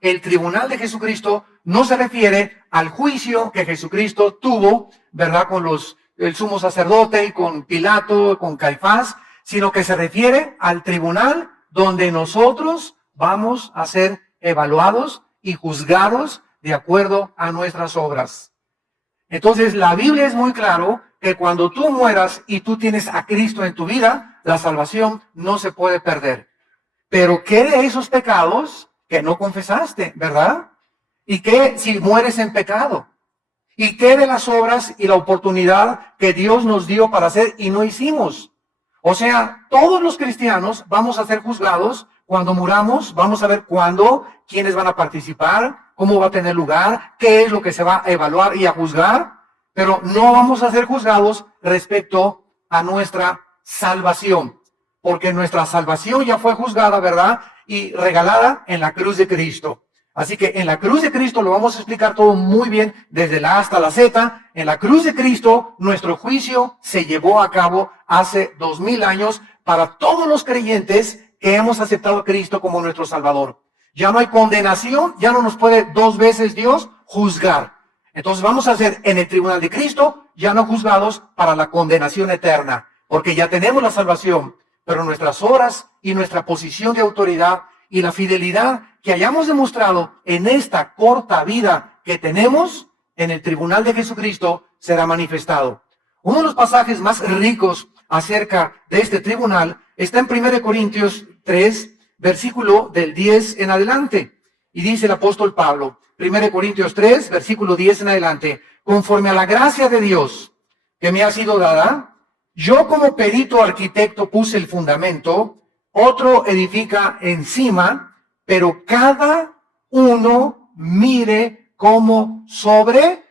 el tribunal de Jesucristo no se refiere al juicio que Jesucristo tuvo, ¿verdad? Con el sumo sacerdote, con Pilato, con Caifás, sino que se refiere al tribunal donde nosotros vamos a ser evaluados y juzgados de acuerdo a nuestras obras. Entonces, la Biblia es muy claro que cuando tú mueras y tú tienes a Cristo en tu vida, la salvación no se puede perder. Pero ¿qué de esos pecados que no confesaste, verdad? ¿Y qué si mueres en pecado? ¿Y qué de las obras y la oportunidad que Dios nos dio para hacer y no hicimos? O sea, todos los cristianos vamos a ser juzgados cuando muramos. Vamos a ver cuándo, quiénes van a participar, cómo va a tener lugar, qué es lo que se va a evaluar y a juzgar. Pero no vamos a ser juzgados respecto a nuestra salvación, porque nuestra salvación ya fue juzgada, ¿verdad? Y regalada en la cruz de Cristo. Así que en la cruz de Cristo lo vamos a explicar todo muy bien, desde la A hasta la Z. En la cruz de Cristo, nuestro juicio se llevó a cabo hace 2000 años para todos los creyentes que hemos aceptado a Cristo como nuestro Salvador. Ya no hay condenación, ya no nos puede dos veces Dios juzgar. Entonces vamos a ser en el tribunal de Cristo, ya no juzgados para la condenación eterna, porque ya tenemos la salvación, pero nuestras obras y nuestra posición de autoridad y la fidelidad que hayamos demostrado en esta corta vida que tenemos en el tribunal de Jesucristo será manifestado. Uno de los pasajes más ricos acerca de este tribunal está en 1 Corintios 3, versículo del 10 en adelante. Y dice el apóstol Pablo, 1 Corintios 3, versículo 10 en adelante, conforme a la gracia de Dios que me ha sido dada, yo como perito arquitecto puse el fundamento, otro edifica encima, pero cada uno mire cómo sobre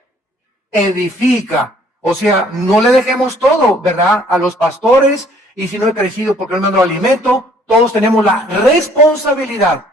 edifica. O sea, no le dejemos todo, ¿verdad? A los pastores, y si no he crecido porque no me han dado alimento, todos tenemos la responsabilidad,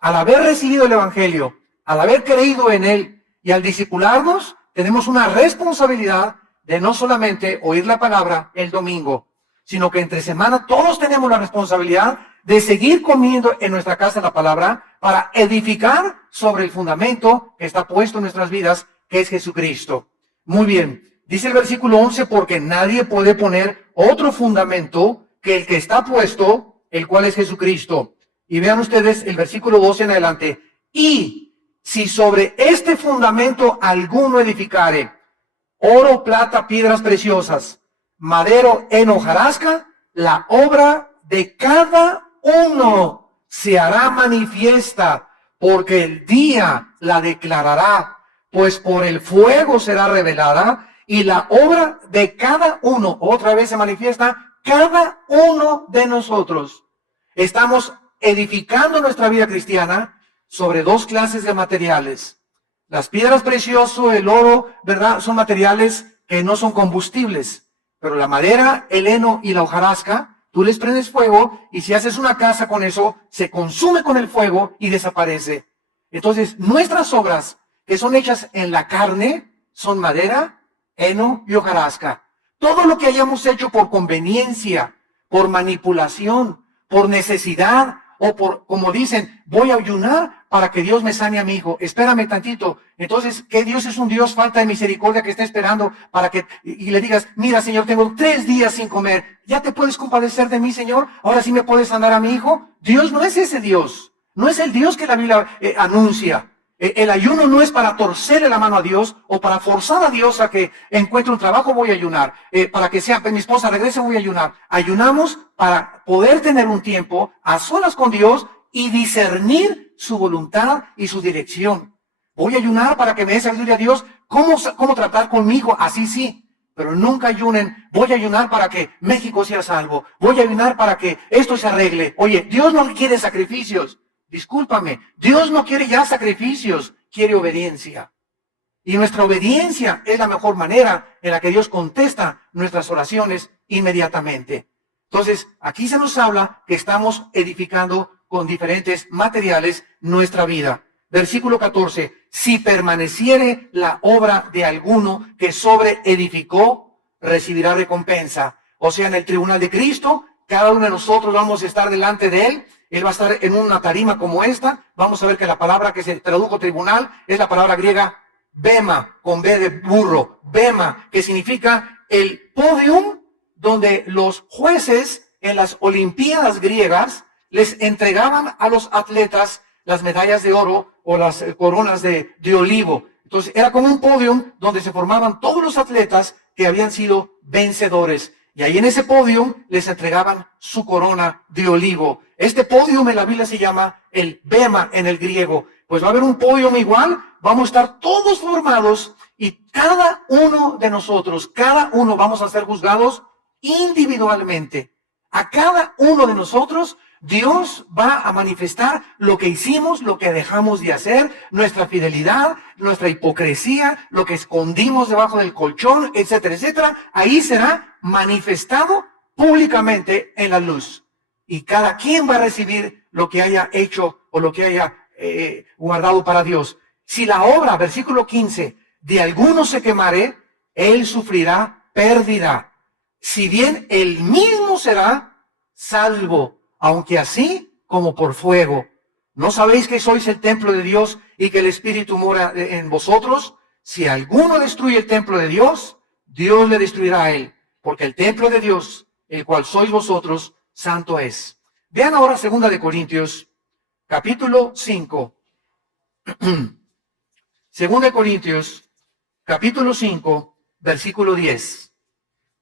al haber recibido el Evangelio, al haber creído en él y al discipularnos, tenemos una responsabilidad de no solamente oír la palabra el domingo, sino que entre semana todos tenemos la responsabilidad de seguir comiendo en nuestra casa la palabra para edificar sobre el fundamento que está puesto en nuestras vidas, que es Jesucristo. Muy bien, dice el versículo 11, porque nadie puede poner otro fundamento que el que está puesto, el cual es Jesucristo. Y vean ustedes el versículo 12 en adelante. Y si sobre este fundamento alguno edificare, oro, plata, piedras preciosas, madero, heno, hojarasca, la obra de cada uno se hará manifiesta, porque el día la declarará, pues por el fuego será revelada, y la obra de cada uno, otra vez se manifiesta, cada uno de nosotros. Estamos edificando nuestra vida cristiana sobre dos clases de materiales. Las piedras preciosas, el oro, ¿verdad? Son materiales que no son combustibles. Pero la madera, el heno y la hojarasca, tú les prendes fuego y si haces una casa con eso, se consume con el fuego y desaparece. Entonces, nuestras obras que son hechas en la carne son madera, heno y hojarasca. Todo lo que hayamos hecho por conveniencia, por manipulación, por necesidad, o por, como dicen, voy a ayunar para que Dios me sane a mi hijo. Espérame tantito. Entonces, que Dios es un Dios falta de misericordia que está esperando para que, y le digas, mira, Señor, tengo 3 días sin comer. ¿Ya te puedes compadecer de mí, Señor? ¿Ahora sí me puedes sanar a mi hijo? Dios no es ese Dios. No es el Dios que la Biblia anuncia. El ayuno no es para torcerle la mano a Dios o para forzar a Dios a que encuentre un trabajo, voy a ayunar. Para que sea, mi esposa regrese, voy a ayunar. Ayunamos para poder tener un tiempo a solas con Dios y discernir su voluntad y su dirección. Voy a ayunar para que me dé sabiduría a Dios. ¿Cómo tratar con mi hijo? Así sí. Pero nunca ayunen. Voy a ayunar para que México sea salvo. Voy a ayunar para que esto se arregle. Oye, Dios no quiere sacrificios. Discúlpame, Dios no quiere ya sacrificios, quiere obediencia. Y nuestra obediencia es la mejor manera en la que Dios contesta nuestras oraciones inmediatamente. Entonces, aquí se nos habla que estamos edificando con diferentes materiales nuestra vida. Versículo 14, si permaneciere la obra de alguno que sobre edificó, recibirá recompensa. O sea, en el tribunal de Cristo, cada uno de nosotros vamos a estar delante de Él Él va a estar en una tarima como esta. Vamos a ver que la palabra que se tradujo tribunal es la palabra griega bema, con B de burro. Bema, que significa el podium donde los jueces en las Olimpiadas griegas les entregaban a los atletas las medallas de oro o las coronas de olivo. Entonces era como un podium donde se formaban todos los atletas que habían sido vencedores. Y ahí en ese podium les entregaban su corona de olivo. Este podium en la Biblia se llama el bema en el griego. Pues va a haber un podium igual, vamos a estar todos formados y cada uno de nosotros, cada uno vamos a ser juzgados individualmente. A cada uno de nosotros Dios va a manifestar lo que hicimos, lo que dejamos de hacer, nuestra fidelidad, nuestra hipocresía, lo que escondimos debajo del colchón, etcétera, etcétera. Ahí será manifestado públicamente en la luz. Y cada quien va a recibir lo que haya hecho o lo que haya guardado para Dios. Si la obra, versículo 15, de alguno se quemare, él sufrirá pérdida. Si bien él mismo será salvo, aunque así como por fuego. ¿No sabéis que sois el templo de Dios y que el Espíritu mora en vosotros? Si alguno destruye el templo de Dios, Dios le destruirá a él, porque el templo de Dios, el cual sois vosotros, santo es. Vean ahora 2 de Corintios, capítulo 5. 2 de Corintios, capítulo 5, versículo 10.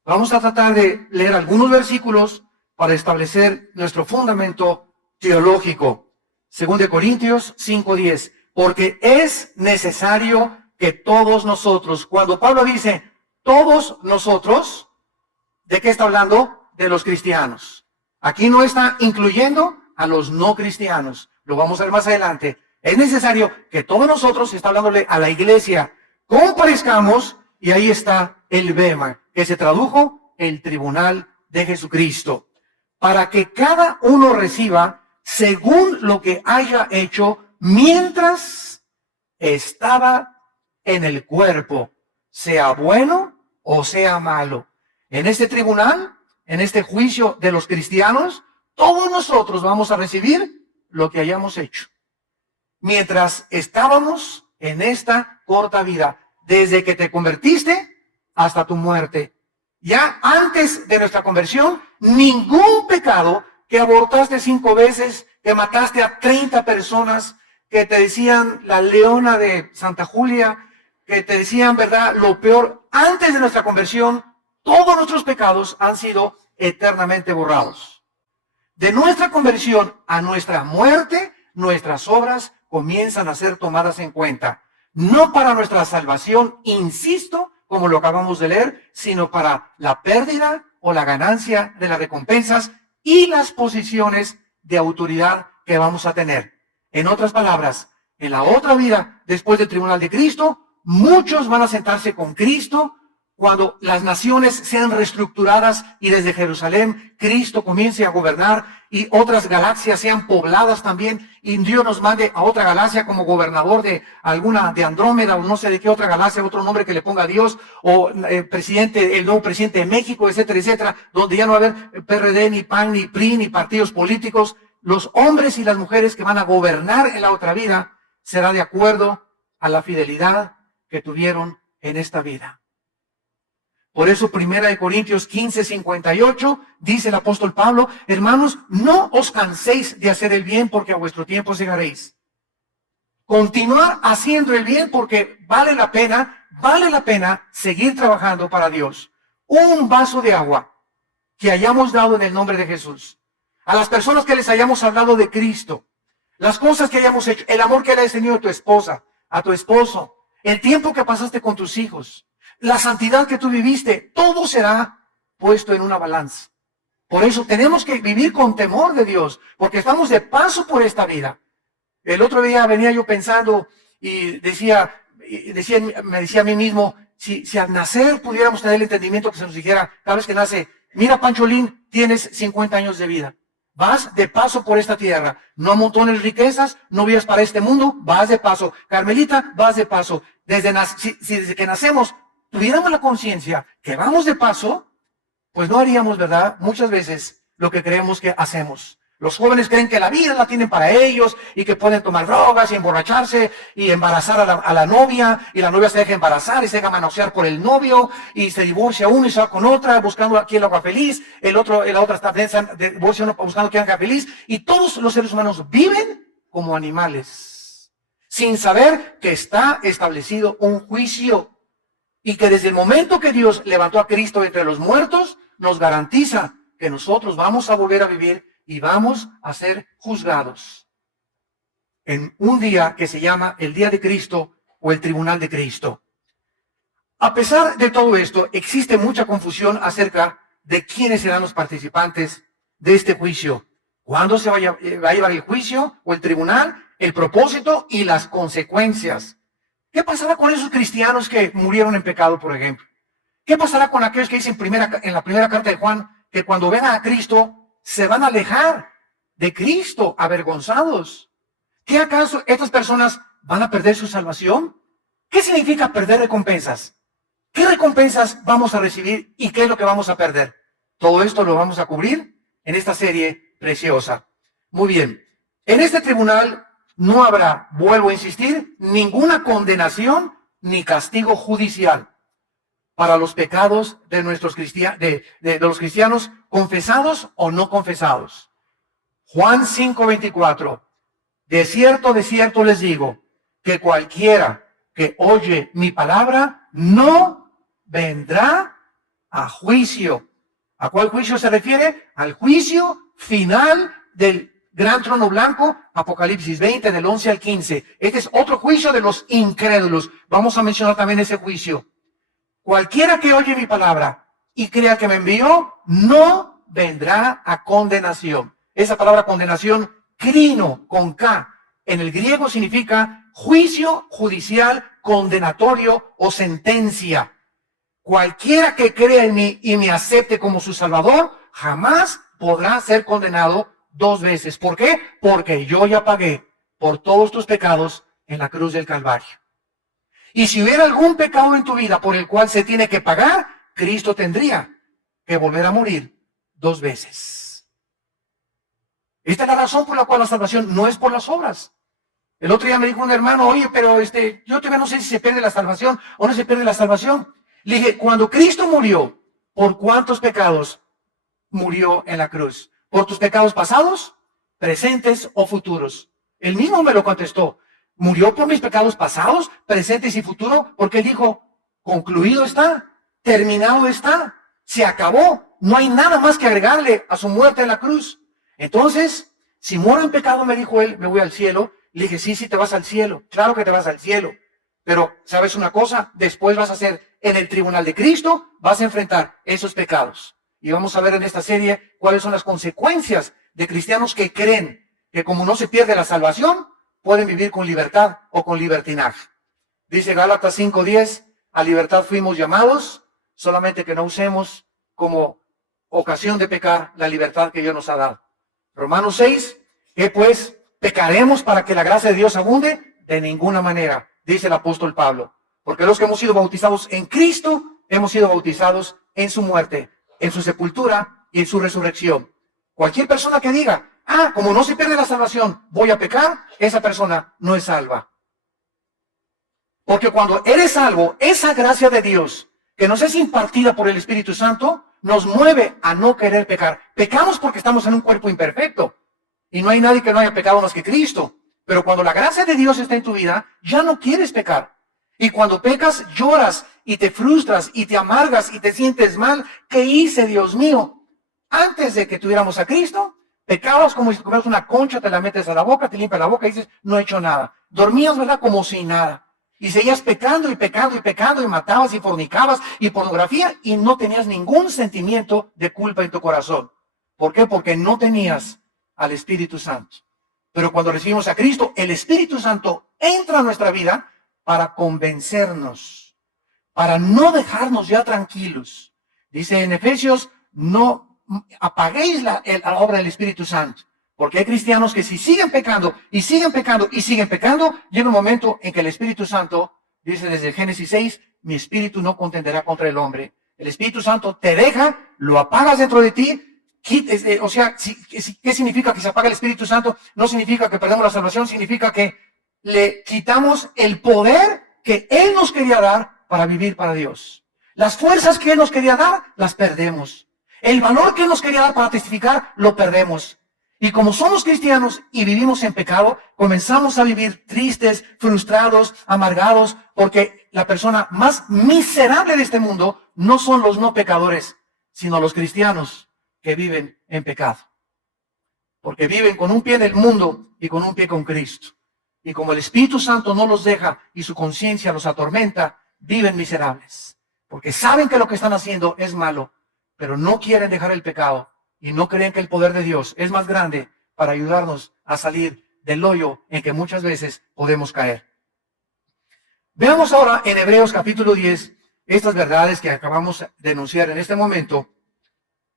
Vamos a tratar de leer algunos versículos para establecer nuestro fundamento teológico. 2 de Corintios 5:10. Porque es necesario que todos nosotros, cuando Pablo dice todos nosotros, ¿de qué está hablando? De los cristianos. Aquí no está incluyendo a los no cristianos. Lo vamos a ver más adelante. Es necesario que todos nosotros, está hablándole a la iglesia, comparezcamos, y ahí está el bema, que se tradujo el tribunal de Jesucristo, para que cada uno reciba según lo que haya hecho mientras estaba en el cuerpo, sea bueno o sea malo. En este tribunal, en este juicio de los cristianos, todos nosotros vamos a recibir lo que hayamos hecho mientras estábamos en esta corta vida, desde que te convertiste hasta tu muerte. Ya antes de nuestra conversión, ningún pecado, que abortaste 5 veces, que mataste a 30 personas, que te decían la leona de Santa Julia, que te decían, ¿verdad?, lo peor. Antes de nuestra conversión, todos nuestros pecados han sido eternamente borrados. De nuestra conversión a nuestra muerte, nuestras obras comienzan a ser tomadas en cuenta. No para nuestra salvación, insisto, como lo acabamos de leer, sino para la pérdida o la ganancia de las recompensas y las posiciones de autoridad que vamos a tener. En otras palabras, en la otra vida, después del tribunal de Cristo, muchos van a sentarse con Cristo cuando las naciones sean reestructuradas y desde Jerusalén Cristo comience a gobernar y otras galaxias sean pobladas también y Dios nos mande a otra galaxia como gobernador de alguna, de Andrómeda o no sé de qué otra galaxia, otro nombre que le ponga a Dios, o presidente, el nuevo presidente de México, etcétera, etcétera, donde ya no va a haber PRD, ni PAN, ni PRI, ni partidos políticos. Los hombres y las mujeres que van a gobernar en la otra vida será de acuerdo a la fidelidad que tuvieron en esta vida. Por eso 1 Corintios 15:58 dice el apóstol Pablo: hermanos, no os canséis de hacer el bien, porque a vuestro tiempo llegaréis. Continuar haciendo el bien porque vale la pena seguir trabajando para Dios. Un vaso de agua que hayamos dado en el nombre de Jesús, a las personas que les hayamos hablado de Cristo, las cosas que hayamos hecho, el amor que le has tenido a tu esposa, a tu esposo, el tiempo que pasaste con tus hijos, la santidad que tú viviste, todo será puesto en una balanza. Por eso tenemos que vivir con temor de Dios, porque estamos de paso por esta vida. El otro día venía yo pensando y me decía a mí mismo, si al nacer pudiéramos tener el entendimiento que se nos dijera cada vez que nace: mira, Pancholín, tienes 50 años de vida. Vas de paso por esta tierra. No amontones riquezas, no vivas para este mundo, vas de paso. Carmelita, vas de paso. Desde que nacemos tuviéramos la conciencia que vamos de paso, pues no haríamos, ¿verdad?, muchas veces lo que creemos que hacemos. Los jóvenes creen que la vida la tienen para ellos y que pueden tomar drogas y emborracharse y embarazar a la novia, y la novia se deja embarazar y se deja manosear por el novio y se divorcia uno y se va con otra buscando a quien la haga feliz, la otra está divorciando buscando a quien la haga feliz, y todos los seres humanos viven como animales sin saber que está establecido un juicio y que desde el momento que Dios levantó a Cristo entre los muertos nos garantiza que nosotros vamos a volver a vivir y vamos a ser juzgados en un día que se llama el día de Cristo o el tribunal de Cristo. A pesar de todo esto, existe mucha confusión acerca de quiénes serán los participantes de este juicio. ¿Cuándo se va a llevar el juicio o el tribunal? El propósito y las consecuencias. ¿Qué pasará con esos cristianos que murieron en pecado, por ejemplo? ¿Qué pasará con aquellos que dicen en la primera carta de Juan que cuando vengan a Cristo se van a alejar de Cristo avergonzados? ¿Qué acaso estas personas van a perder su salvación? ¿Qué significa perder recompensas? ¿Qué recompensas vamos a recibir y qué es lo que vamos a perder? Todo esto lo vamos a cubrir en esta serie preciosa. Muy bien, en este tribunal no habrá, vuelvo a insistir, ninguna condenación ni castigo judicial para los pecados de los cristianos confesados o no confesados. Juan 5:24. De cierto les digo, que cualquiera que oye mi palabra no vendrá a juicio. ¿A cuál juicio se refiere? Al juicio final del gran trono blanco, Apocalipsis 20, del 11 al 15. Este es otro juicio de los incrédulos. Vamos a mencionar también ese juicio. Cualquiera que oye mi palabra y crea que me envió, no vendrá a condenación. Esa palabra condenación, crino, con K, en el griego significa juicio judicial, condenatorio o sentencia. Cualquiera que crea en mí y me acepte como su Salvador, jamás podrá ser condenado 2 veces. ¿Por qué? Porque yo ya pagué por todos tus pecados en la cruz del Calvario. Y si hubiera algún pecado en tu vida por el cual se tiene que pagar, Cristo tendría que volver a morir 2 veces. Esta es la razón por la cual la salvación no es por las obras. El otro día me dijo un hermano, oye, pero yo todavía no sé si se pierde la salvación o no se pierde la salvación. Le dije, cuando Cristo murió, ¿por cuántos pecados murió en la cruz? ¿Por tus pecados pasados, presentes o futuros? Él mismo me lo contestó. Murió por mis pecados pasados, presentes y futuros, porque él dijo, concluido está, terminado está, se acabó, no hay nada más que agregarle a su muerte en la cruz. Entonces, si muero en pecado, me dijo él, me voy al cielo. Le dije, sí, te vas al cielo, claro que te vas al cielo. Pero, ¿sabes una cosa? Después vas a hacer, en el tribunal de Cristo, vas a enfrentar esos pecados. Y vamos a ver en esta serie cuáles son las consecuencias de cristianos que creen que como no se pierde la salvación, pueden vivir con libertad o con libertinaje. Dice Gálatas 5:10, a libertad fuimos llamados, solamente que no usemos como ocasión de pecar la libertad que Dios nos ha dado. Romanos 6, que pues pecaremos para que la gracia de Dios abunde, de ninguna manera, dice el apóstol Pablo. Porque los que hemos sido bautizados en Cristo, hemos sido bautizados en su muerte, en su sepultura y en su resurrección. Cualquier persona que diga, como no se pierde la salvación, voy a pecar, esa persona no es salva. Porque cuando eres salvo, esa gracia de Dios, que nos es impartida por el Espíritu Santo, nos mueve a no querer pecar. Pecamos porque estamos en un cuerpo imperfecto. Y no hay nadie que no haya pecado más que Cristo. Pero cuando la gracia de Dios está en tu vida, ya no quieres pecar. Y cuando pecas, lloras y te frustras y te amargas y te sientes mal. ¿Qué hice, Dios mío? Antes de que tuviéramos a Cristo, pecabas como si comieras una concha, te la metes a la boca, te limpias la boca y dices, no he hecho nada. Dormías, ¿verdad? Como si nada. Y seguías pecando y pecando y pecando y matabas y fornicabas y pornografía y no tenías ningún sentimiento de culpa en tu corazón. ¿Por qué? Porque no tenías al Espíritu Santo. Pero cuando recibimos a Cristo, el Espíritu Santo entra a nuestra vida para convencernos, para no dejarnos ya tranquilos. Dice en Efesios, no apaguéis la obra del Espíritu Santo. Porque hay cristianos que si siguen pecando y siguen pecando y siguen pecando, llega un momento en que el Espíritu Santo, dice desde Génesis 6, mi espíritu no contenderá contra el hombre. El Espíritu Santo te deja, lo apagas dentro de ti, ¿qué significa que se apaga el Espíritu Santo? No significa que perdemos la salvación, significa que le quitamos el poder que Él nos quería dar para vivir para Dios. Las fuerzas que Él nos quería dar, las perdemos. El valor que Él nos quería dar para testificar, lo perdemos. Y como somos cristianos y vivimos en pecado, comenzamos a vivir tristes, frustrados, amargados, porque la persona más miserable de este mundo no son los no pecadores, sino los cristianos que viven en pecado. Porque viven con un pie en el mundo y con un pie con Cristo. Y como el Espíritu Santo no los deja y su conciencia los atormenta, viven miserables. Porque saben que lo que están haciendo es malo, pero no quieren dejar el pecado y no creen que el poder de Dios es más grande para ayudarnos a salir del hoyo en que muchas veces podemos caer. Veamos ahora en Hebreos capítulo 10 estas verdades que acabamos de enunciar en este momento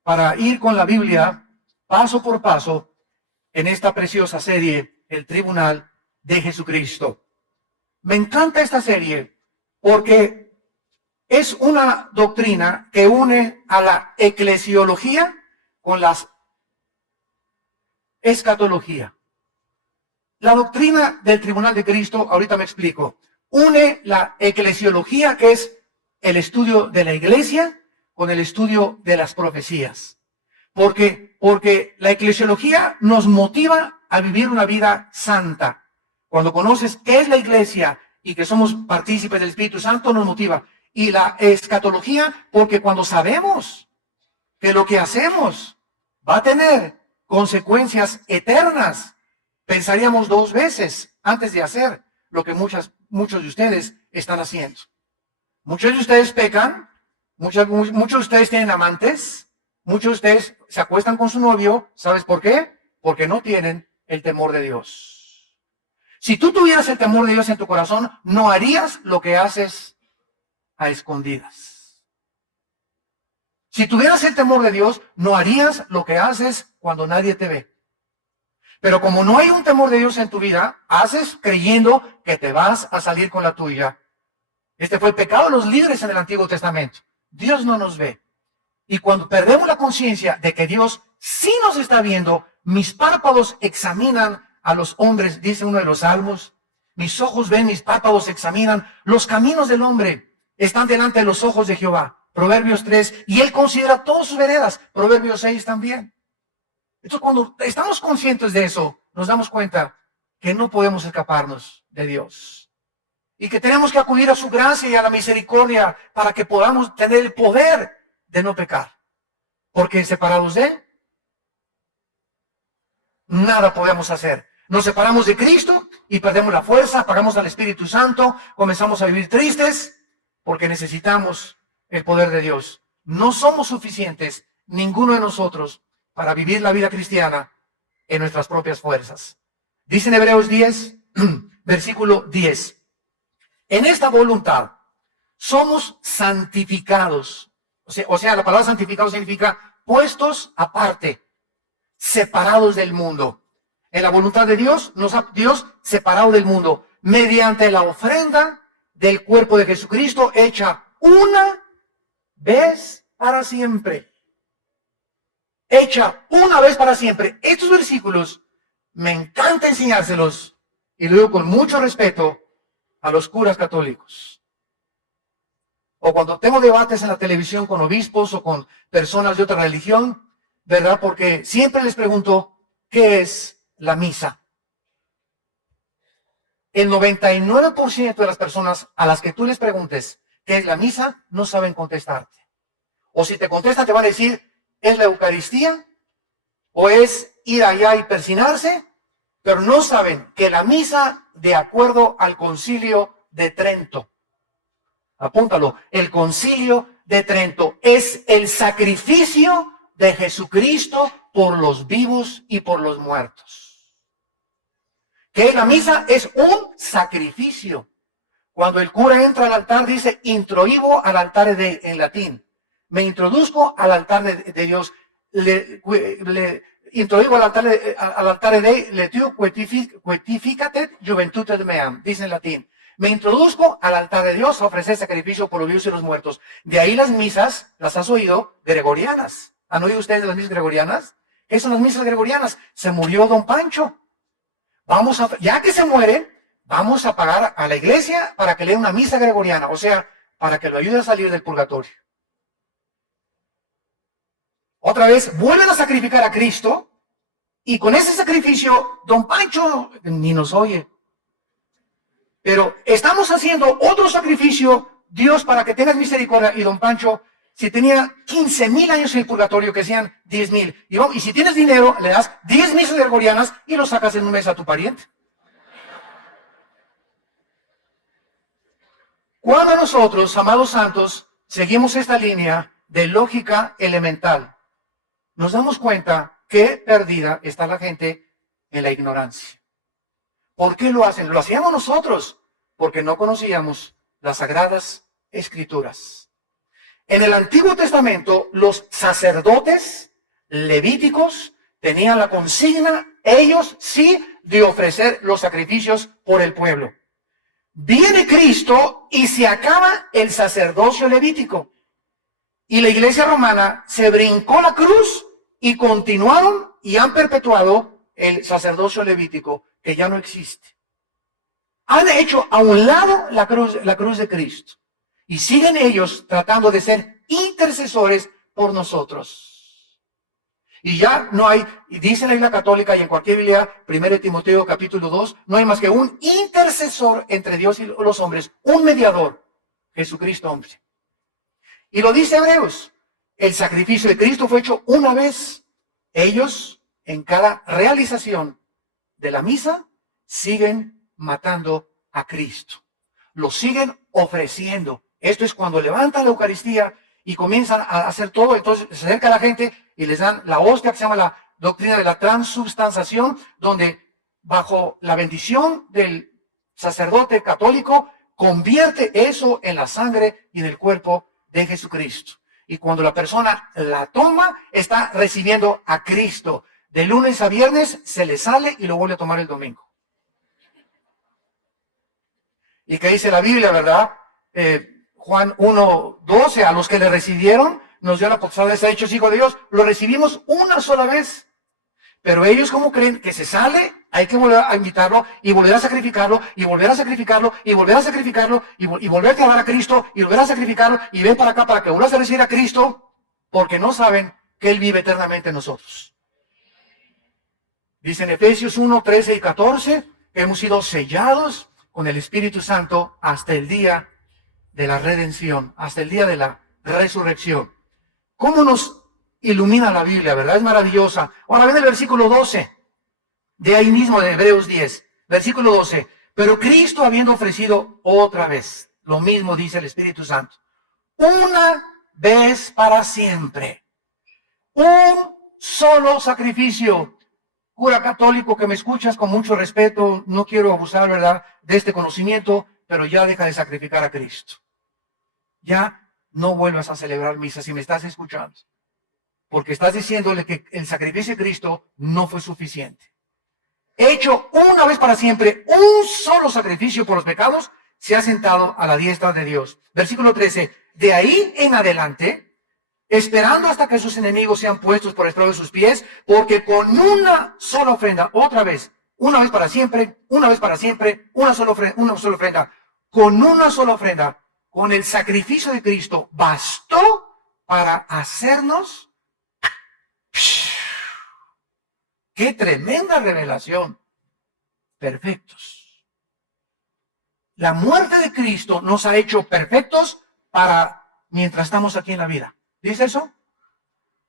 para ir con la Biblia paso por paso en esta preciosa serie, El Tribunal de Jesucristo. Me encanta esta serie porque es una doctrina que une a la eclesiología con la escatología. La doctrina del Tribunal de Cristo, ahorita me explico, une la eclesiología, que es el estudio de la iglesia, con el estudio de las profecías. Porque la eclesiología nos motiva a vivir una vida santa. Cuando conoces qué es la iglesia y que somos partícipes del Espíritu Santo, nos motiva. Y la escatología, porque cuando sabemos que lo que hacemos va a tener consecuencias eternas, pensaríamos dos veces antes de hacer lo que muchos de ustedes están haciendo. Muchos de ustedes pecan, muchos de ustedes tienen amantes, muchos de ustedes se acuestan con su novio. ¿Sabes por qué? Porque no tienen el temor de Dios. Si tú tuvieras el temor de Dios en tu corazón, no harías lo que haces a escondidas. Si tuvieras el temor de Dios, no harías lo que haces cuando nadie te ve. Pero como no hay un temor de Dios en tu vida, haces creyendo que te vas a salir con la tuya. Este fue el pecado de los líderes en el Antiguo Testamento. Dios no nos ve. Y cuando perdemos la conciencia de que Dios sí nos está viendo, mis párpados examinan a los hombres, dice uno de los salmos. Mis ojos ven, mis párpados examinan. Los caminos del hombre están delante de los ojos de Jehová. Proverbios 3, y Él considera todas sus veredas. Proverbios 6 también. Entonces, cuando estamos conscientes de eso, nos damos cuenta que no podemos escaparnos de Dios. Y que tenemos que acudir a su gracia y a la misericordia para que podamos tener el poder de no pecar. Porque separados de Él, nada podemos hacer. Nos separamos de Cristo y perdemos la fuerza, apagamos al Espíritu Santo, comenzamos a vivir tristes porque necesitamos el poder de Dios. No somos suficientes, ninguno de nosotros, para vivir la vida cristiana en nuestras propias fuerzas. Dice en Hebreos 10, versículo 10. En esta voluntad somos santificados. O sea, la palabra santificado significa puestos aparte, separados del mundo. En la voluntad de Dios, Dios separado del mundo, mediante la ofrenda del cuerpo de Jesucristo, hecha una vez para siempre. Hecha una vez para siempre. Estos versículos me encanta enseñárselos, y lo digo con mucho respeto a los curas católicos. O cuando tengo debates en la televisión con obispos o con personas de otra religión, ¿verdad? Porque siempre les pregunto, ¿qué es la misa? El 99% de las personas a las que tú les preguntes qué es la misa, no saben contestarte. O si te contestan, te van a decir, ¿es la Eucaristía? ¿O es ir allá y persinarse? Pero no saben que la misa, de acuerdo al Concilio de Trento, apúntalo, el Concilio de Trento es el sacrificio de Jesucristo por los vivos y por los muertos. Que la misa es un sacrificio. Cuando el cura entra al altar, dice, introibo al altare Dei, en latín. Me introduzco al altar de Dios. Introibo al altare Dei, letiu quetificatet juventutem meam, dice en latín. Me introduzco al altar de Dios a ofrecer sacrificio por los vivos y los muertos. De ahí las misas, las has oído, gregorianas. ¿Han oído ustedes de las misas gregorianas? ¿Qué son las misas gregorianas? Se murió don Pancho. Ya que se muere, vamos a pagar a la iglesia para que lea una misa gregoriana, o sea, para que lo ayude a salir del purgatorio. Otra vez, vuelven a sacrificar a Cristo, y con ese sacrificio, don Pancho ni nos oye. Pero estamos haciendo otro sacrificio, Dios, para que tengas misericordia, y don Pancho, si tenía 15,000 años en el purgatorio, que sean 10,000. Y si tienes dinero, le das 10 misas gregorianas y lo sacas en un mes a tu pariente. Cuando nosotros, amados santos, seguimos esta línea de lógica elemental, nos damos cuenta que perdida está la gente en la ignorancia. ¿Por qué lo hacen? Lo hacíamos nosotros, porque no conocíamos las sagradas escrituras. En el Antiguo Testamento, los sacerdotes levíticos tenían la consigna, ellos sí, de ofrecer los sacrificios por el pueblo. Viene Cristo y se acaba el sacerdocio levítico. Y la iglesia romana se brincó la cruz y continuaron y han perpetuado el sacerdocio levítico, que ya no existe. Han hecho a un lado la cruz de Cristo. Y siguen ellos tratando de ser intercesores por nosotros. Y ya no hay, y dice la Biblia católica y en cualquier Biblia, 1 Timoteo capítulo 2, no hay más que un intercesor entre Dios y los hombres, un mediador, Jesucristo hombre. Y lo dice Hebreos, el sacrificio de Cristo fue hecho una vez. Ellos, en cada realización de la misa, siguen matando a Cristo. Lo siguen ofreciendo. Esto es cuando levantan la Eucaristía y comienzan a hacer todo. Entonces se acerca a la gente y les dan la hostia, que se llama la doctrina de la transubstanciación, donde bajo la bendición del sacerdote católico convierte eso en la sangre y en el cuerpo de Jesucristo. Y cuando la persona la toma, está recibiendo a Cristo. De lunes a viernes se le sale y lo vuelve a tomar el domingo. Y que dice la Biblia, ¿verdad? Juan 1:12, a los que le recibieron, nos dio la potestad de ser hechos hijos de Dios. Lo recibimos una sola vez. Pero ellos, ¿cómo creen? Que se sale, hay que volver a invitarlo, y volver a sacrificarlo, y volver a sacrificarlo, y volver a sacrificarlo, y volver a clavar a Cristo, y volver a sacrificarlo, y ven para acá para que vuelvas a recibir a Cristo, porque no saben que Él vive eternamente en nosotros. Dice en Efesios 1:13 y 14, que hemos sido sellados con el Espíritu Santo hasta el día de la redención, hasta el día de la resurrección. ¿Cómo nos ilumina la Biblia, verdad? Es maravillosa. Ahora ven el versículo 12, de ahí mismo de Hebreos 10, versículo 12. Pero Cristo, habiendo ofrecido otra vez, lo mismo dice el Espíritu Santo, una vez para siempre, un solo sacrificio. Cura católico que me escuchas, con mucho respeto, no quiero abusar, ¿verdad?, de este conocimiento, pero ya deja de sacrificar a Cristo. Ya no vuelvas a celebrar misa si me estás escuchando, porque estás diciéndole que el sacrificio de Cristo no fue suficiente. Hecho una vez para siempre, un solo sacrificio por los pecados, se ha sentado a la diestra de Dios. Versículo 13, de ahí en adelante, esperando hasta que sus enemigos sean puestos por estrado de sus pies, porque con una sola ofrenda, otra vez, una vez para siempre, una vez para siempre, una sola ofrenda, con una sola ofrenda, con el sacrificio de Cristo, bastó para hacernos. ¡Qué tremenda revelación! Perfectos. La muerte de Cristo nos ha hecho perfectos para mientras estamos aquí en la vida. ¿Dice eso?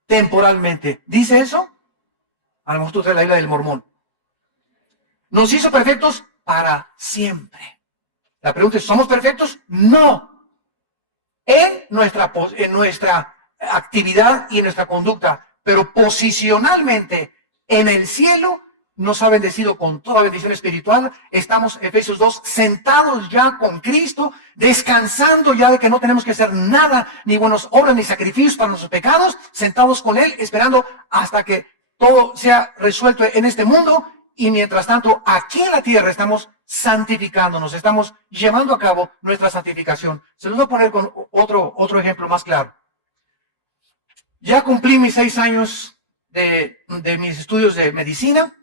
Temporalmente. ¿Dice eso? A lo mejor tú traes la Biblia del Mormón. Nos hizo perfectos para siempre. La pregunta es, ¿somos perfectos? No. En nuestra actividad y en nuestra conducta, pero posicionalmente en el cielo nos ha bendecido con toda bendición espiritual. Estamos, Efesios 2, sentados ya con Cristo, descansando ya de que no tenemos que hacer nada, ni buenas obras, ni sacrificios para nuestros pecados, sentados con Él, esperando hasta que todo sea resuelto en este mundo. Y mientras tanto, aquí en la tierra estamos santificándonos, estamos llevando a cabo nuestra santificación. Se los voy a poner con otro ejemplo más claro. Ya cumplí mis 6 años de mis estudios de medicina.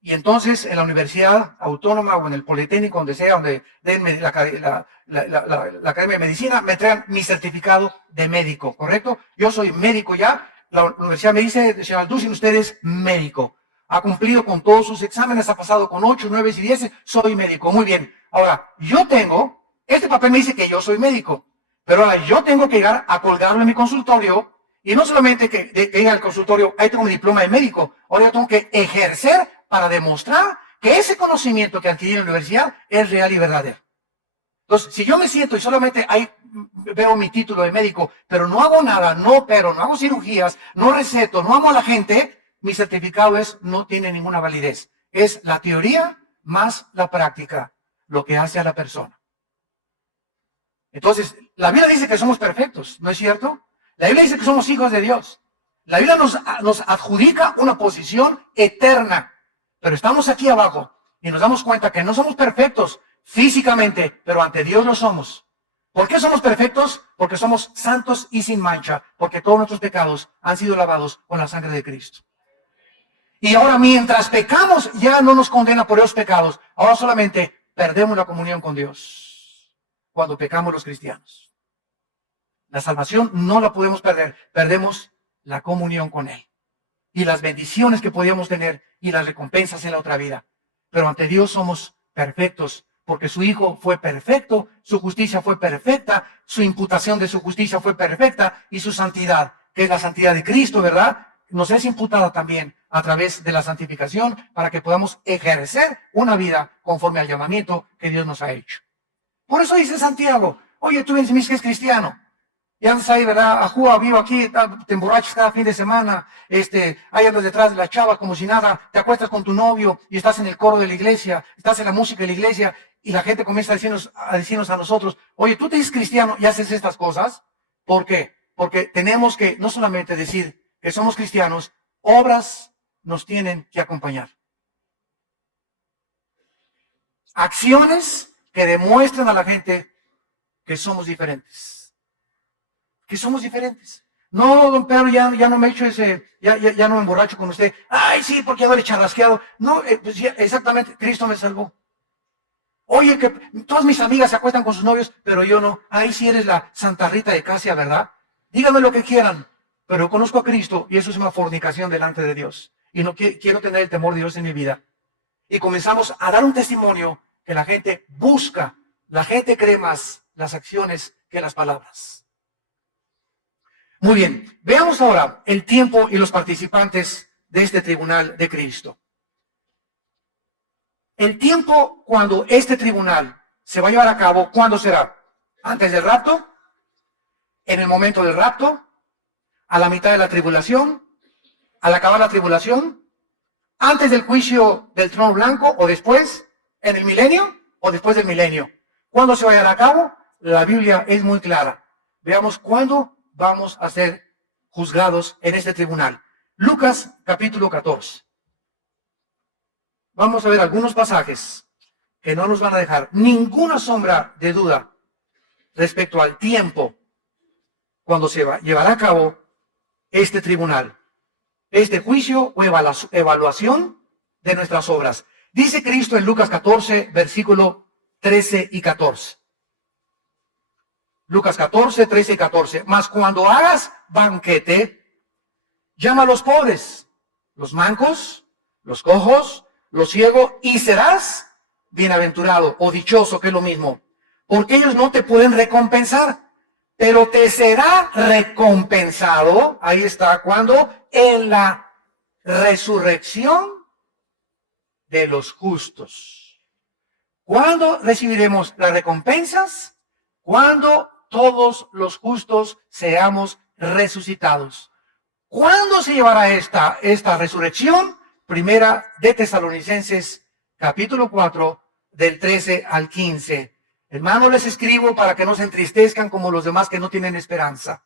Y entonces en la Universidad Autónoma o en el Politécnico, donde sea, donde den la Academia de Medicina, me traen mi certificado de médico, ¿correcto? Yo soy médico ya. La universidad me dice, señor Alducin, usted es médico. Ha cumplido con todos sus exámenes, ha pasado con 8, 9 y 10, soy médico. Muy bien. Ahora, este papel me dice que yo soy médico, pero ahora yo tengo que llegar a colgarlo en mi consultorio. Y no solamente que llegue al consultorio, ahí tengo mi diploma de médico, ahora yo tengo que ejercer para demostrar que ese conocimiento que adquirí en la universidad es real y verdadero. Entonces, si yo me siento y solamente ahí veo mi título de médico, pero no hago nada, no opero, no hago cirugías, no receto, no amo a la gente, mi certificado no tiene ninguna validez. Es la teoría más la práctica, lo que hace a la persona. Entonces, la Biblia dice que somos perfectos, ¿no es cierto? La Biblia dice que somos hijos de Dios. La Biblia nos adjudica una posición eterna. Pero estamos aquí abajo y nos damos cuenta que no somos perfectos físicamente, pero ante Dios lo somos. ¿Por qué somos perfectos? Porque somos santos y sin mancha, porque todos nuestros pecados han sido lavados con la sangre de Cristo. Y ahora mientras pecamos, ya no nos condena por esos pecados. Ahora solamente perdemos la comunión con Dios cuando pecamos los cristianos. La salvación no la podemos perder, perdemos la comunión con Él. Y las bendiciones que podíamos tener y las recompensas en la otra vida. Pero ante Dios somos perfectos, porque su Hijo fue perfecto, su justicia fue perfecta, su imputación de su justicia fue perfecta y su santidad, que es la santidad de Cristo, ¿verdad? Nos es imputada también a través de la santificación para que podamos ejercer una vida conforme al llamamiento que Dios nos ha hecho. Por eso dice Santiago, oye, tú me dices que es cristiano. Y andas ahí, ¿verdad? Ajúa, vivo aquí, te emborrachas cada fin de semana, ahí andas detrás de la chava como si nada, te acuestas con tu novio y estás en el coro de la iglesia, estás en la música de la iglesia y la gente comienza a decirnos a nosotros, oye, tú te dices cristiano y haces estas cosas. ¿Por qué? Porque tenemos que no solamente decir que somos cristianos, obras nos tienen que acompañar. Acciones que demuestren a la gente que somos diferentes. Que somos diferentes. No, don Pedro, ya no me echo ya no me emborracho con usted. Ay, sí, porque ya no le charrasqueado. No, pues ya, exactamente, Cristo me salvó. Oye, que todas mis amigas se acuestan con sus novios, pero yo no. Ay, sí eres la Santa Rita de Casia, ¿verdad? Díganme lo que quieran, pero yo conozco a Cristo y eso es una fornicación delante de Dios. Y no quiero tener el temor de Dios en mi vida. Y comenzamos a dar un testimonio que la gente busca. La gente cree más las acciones que las palabras. Muy bien, veamos ahora el tiempo y los participantes de este tribunal de Cristo. El tiempo cuando este tribunal se va a llevar a cabo, ¿cuándo será? ¿Antes del rapto? ¿En el momento del rapto? ¿A la mitad de la tribulación? ¿Al acabar la tribulación? ¿Antes del juicio del trono blanco o después? ¿En el milenio o después del milenio? ¿Cuándo se va a llevar a cabo? La Biblia es muy clara. Veamos cuándo vamos a ser juzgados en este tribunal. Lucas capítulo 14. Vamos a ver algunos pasajes que no nos van a dejar ninguna sombra de duda respecto al tiempo cuando se llevará a cabo este tribunal, este juicio o evaluación de nuestras obras. Dice Cristo en Lucas 14, versículo 13 y 14. Lucas 14, 13 y 14. Mas cuando hagas banquete, llama a los pobres, los mancos, los cojos, los ciegos, y serás bienaventurado o dichoso, que es lo mismo. Porque ellos no te pueden recompensar, pero te será recompensado, ahí está, cuando en la resurrección de los justos. ¿Cuándo recibiremos las recompensas? Cuando todos los justos seamos resucitados. ¿Cuándo se llevará esta resurrección? Primera de Tesalonicenses, capítulo 4, del 13 al 15. Hermanos, les escribo para que no se entristezcan como los demás que no tienen esperanza.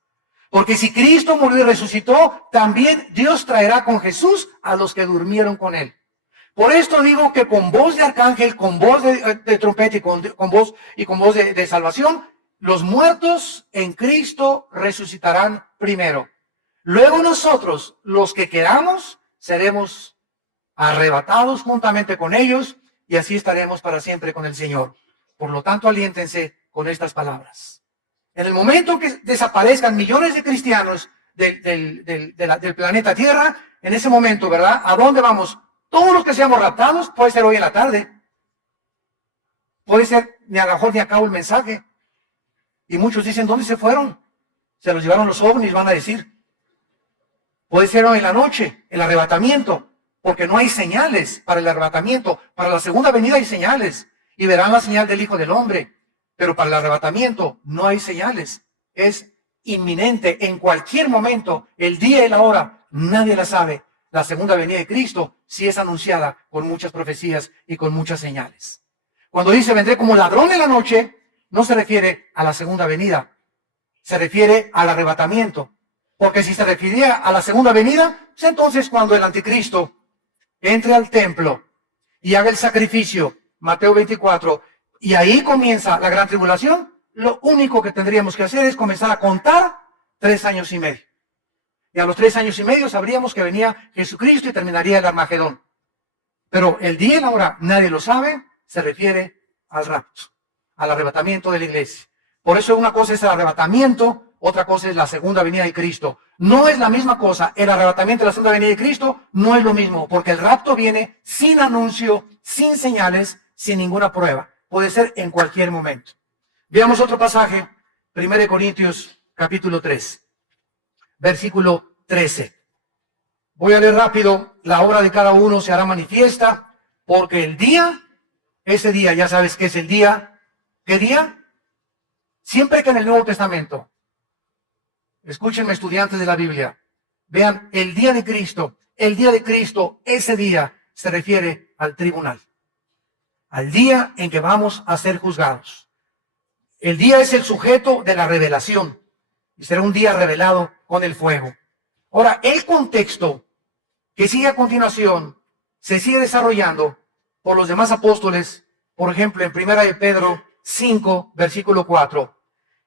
Porque si Cristo murió y resucitó, también Dios traerá con Jesús a los que durmieron con él. Por esto digo que con voz de arcángel, con voz de trompeta y con voz de salvación, los muertos en Cristo resucitarán primero. Luego nosotros, los que quedamos, seremos arrebatados juntamente con ellos y así estaremos para siempre con el Señor. Por lo tanto, aliéntense con estas palabras. En el momento que desaparezcan millones de cristianos del planeta Tierra, en ese momento, ¿verdad? ¿A dónde vamos? Todos los que seamos raptados, puede ser hoy en la tarde. Puede ser, ni a lo mejor ni acabo el mensaje. Y muchos dicen, ¿dónde se fueron? Se los llevaron los ovnis, van a decir. Puede ser hoy en la noche, el arrebatamiento, porque no hay señales para el arrebatamiento. Para la segunda venida hay señales, y verán la señal del Hijo del Hombre. Pero para el arrebatamiento no hay señales. Es inminente en cualquier momento, el día y la hora, nadie la sabe. La segunda venida de Cristo sí es anunciada con muchas profecías y con muchas señales. Cuando dice vendré como ladrón en la noche, no se refiere a la segunda venida, se refiere al arrebatamiento. Porque si se refiriera a la segunda venida, pues entonces cuando el anticristo entre al templo y haga el sacrificio, Mateo 24, y ahí comienza la gran tribulación, lo único que tendríamos que hacer es comenzar a contar 3 años y medio. Y a los 3 años y medio sabríamos que venía Jesucristo y terminaría el Armagedón. Pero el día y la hora, nadie lo sabe, se refiere al rapto, al arrebatamiento de la iglesia. Por eso una cosa es el arrebatamiento, otra cosa es la segunda venida de Cristo. No es la misma cosa, el arrebatamiento de la segunda venida de Cristo no es lo mismo, porque el rapto viene sin anuncio, sin señales, sin ninguna prueba. Puede ser en cualquier momento. Veamos otro pasaje, 1 Corintios capítulo 3. Versículo 13. Voy a leer rápido, la obra de cada uno se hará manifiesta, porque el día, ese día, ya sabes qué es el día. ¿Qué día? Siempre que en el Nuevo Testamento, escúchenme estudiantes de la Biblia, vean, el día de Cristo, ese día se refiere al tribunal, al día en que vamos a ser juzgados. El día es el sujeto de la revelación y será un día revelado con el fuego. Ahora, el contexto que sigue a continuación se sigue desarrollando por los demás apóstoles, por ejemplo, en 1 de Pedro 5, versículo 4.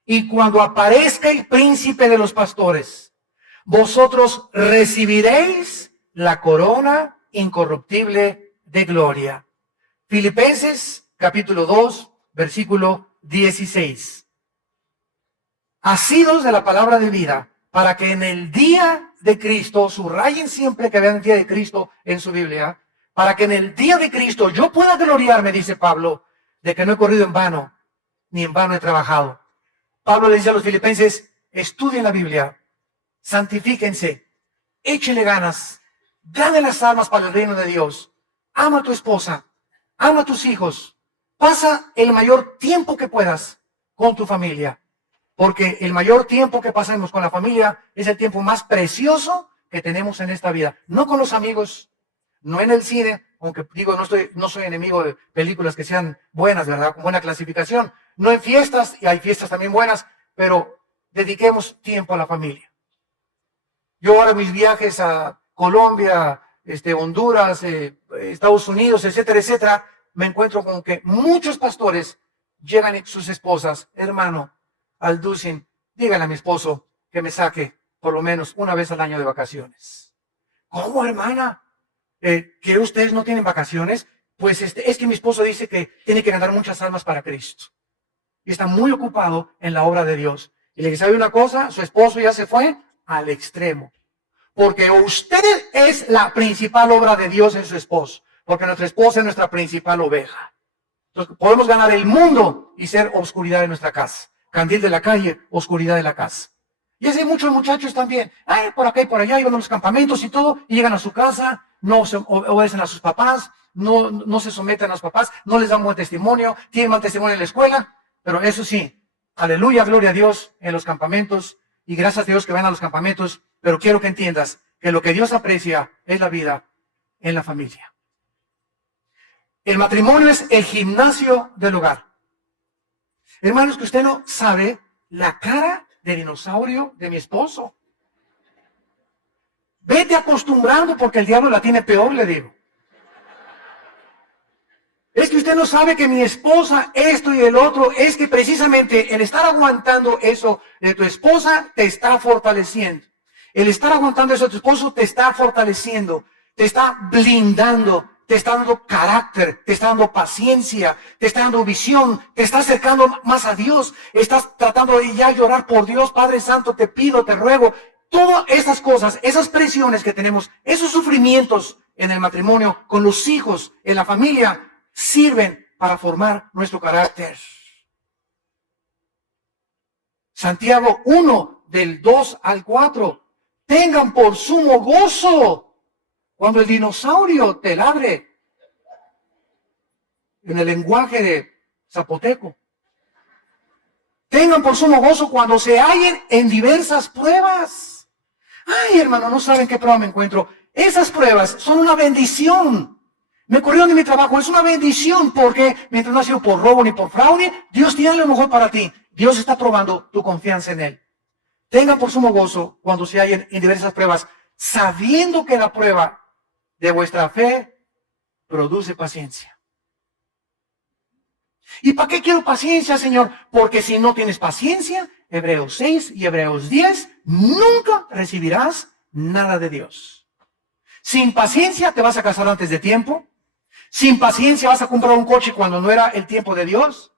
Y cuando aparezca el príncipe de los pastores, vosotros recibiréis la corona incorruptible de gloria. Filipenses capítulo 2, versículo 16. Asidos de la palabra de vida, para que en el día de Cristo, subrayen siempre que vean el día de Cristo en su Biblia, para que en el día de Cristo yo pueda gloriarme, dice Pablo, de que no he corrido en vano, ni en vano he trabajado. Pablo le dice a los filipenses, estudien la Biblia, santifíquense, échenle ganas, gane las almas para el reino de Dios, ama a tu esposa, ama a tus hijos, pasa el mayor tiempo que puedas con tu familia, porque el mayor tiempo que pasemos con la familia es el tiempo más precioso que tenemos en esta vida. No con los amigos, no en el cine, aunque digo, no soy enemigo de películas que sean buenas, ¿verdad? Con buena clasificación. No en fiestas, y hay fiestas también buenas, pero dediquemos tiempo a la familia. Yo ahora mis viajes a Colombia, Honduras, Estados Unidos, etcétera, etcétera, me encuentro con que muchos pastores llegan y sus esposas, hermano, al Dusin, dígale a mi esposo que me saque por lo menos una vez al año de vacaciones. ¿Cómo, hermana? ¿Que ustedes no tienen vacaciones? Pues es que mi esposo dice que tiene que ganar muchas almas para Cristo. Y está muy ocupado en la obra de Dios. Y le dice, ¿sabe una cosa? Su esposo ya se fue al extremo. Porque usted es la principal obra de Dios en su esposo. Porque nuestra esposa es nuestra principal oveja. Entonces podemos ganar el mundo y ser oscuridad en nuestra casa. Candil de la calle, oscuridad de la casa. Y así muchos muchachos también. Ay, por acá y por allá, iban a los campamentos y todo, y llegan a su casa, no se obedecen a sus papás, no se someten a los papás, no les dan buen testimonio, tienen mal testimonio en la escuela, pero eso sí, aleluya, gloria a Dios en los campamentos, y gracias a Dios que van a los campamentos, pero quiero que entiendas que lo que Dios aprecia es la vida en la familia. El matrimonio es el gimnasio del hogar. Hermanos, que usted no sabe la cara de dinosaurio de mi esposo. Vete acostumbrando porque el diablo la tiene peor, le digo. Es que usted no sabe que mi esposa, esto y el otro, es que precisamente el estar aguantando eso de tu esposa te está fortaleciendo. El estar aguantando eso a tu esposo te está fortaleciendo, te está blindando, te está dando carácter, te está dando paciencia, te está dando visión, te está acercando más a Dios, estás tratando de ya llorar por Dios. Padre Santo, te pido, te ruego. Todas esas cosas, esas presiones que tenemos, esos sufrimientos en el matrimonio, con los hijos, en la familia, sirven para formar nuestro carácter. Santiago 1, del 2 al 4. Tengan por sumo gozo cuando el dinosaurio te ladre. En el lenguaje de zapoteco. Tengan por sumo gozo cuando se hallen en diversas pruebas. Ay, hermano, no saben qué prueba me encuentro. Esas pruebas son una bendición. Me corrieron de mi trabajo, es una bendición porque mientras no ha sido por robo ni por fraude, Dios tiene lo mejor para ti. Dios está probando tu confianza en Él. Tengan por sumo gozo cuando se hallen en diversas pruebas, sabiendo que la prueba de vuestra fe produce paciencia. ¿Y para qué quiero paciencia, Señor? Porque si no tienes paciencia, Hebreos 6 y Hebreos 10, nunca recibirás nada de Dios. Sin paciencia te vas a casar antes de tiempo. Sin paciencia vas a comprar un coche cuando no era el tiempo de Dios.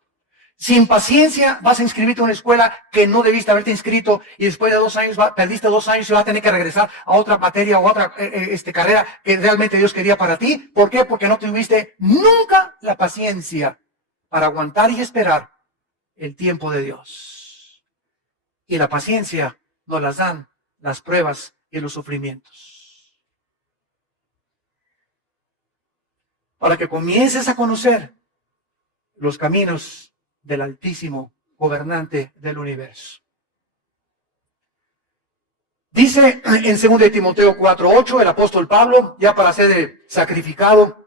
Sin paciencia vas a inscribirte en una escuela que no debiste haberte inscrito y después de 2 años perdiste 2 años y vas a tener que regresar a otra materia o a otra carrera que realmente Dios quería para ti. ¿Por qué? Porque no tuviste nunca la paciencia para aguantar y esperar el tiempo de Dios. Y la paciencia nos las dan las pruebas y los sufrimientos. Para que comiences a conocer los caminos del Altísimo Gobernante del universo. Dice en 2 Timoteo 4:8 el apóstol Pablo, ya para ser sacrificado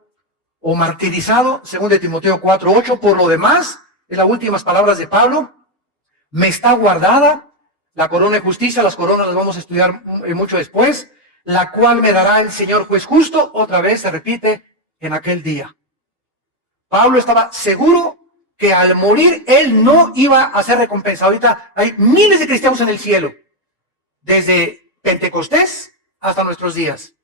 o martirizado, 2 Timoteo 4:8, por lo demás, en las últimas palabras de Pablo, me está guardada la corona de justicia. Las coronas las vamos a estudiar mucho después, la cual me dará el Señor juez justo, otra vez se repite, en aquel día. Pablo estaba seguro que al morir él no iba a ser recompensado. Ahorita hay miles de cristianos en el cielo, desde Pentecostés hasta nuestros días.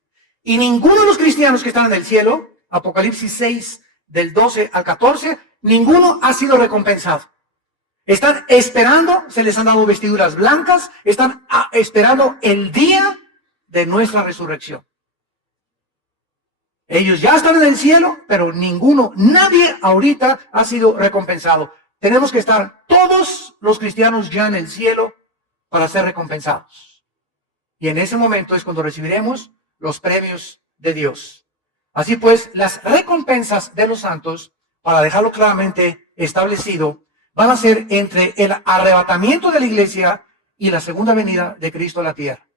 Y ninguno de los cristianos que están en el cielo, Apocalipsis 6, del 12 al 14, ninguno ha sido recompensado. Están esperando, se les han dado vestiduras blancas, están esperando el día de nuestra resurrección. Ellos ya están en el cielo, pero nadie ahorita ha sido recompensado. Tenemos que estar todos los cristianos ya en el cielo para ser recompensados. Y en ese momento es cuando recibiremos los premios de Dios. Así pues, las recompensas de los santos, para dejarlo claramente establecido, van a ser entre el arrebatamiento de la iglesia y la segunda venida de Cristo a la tierra.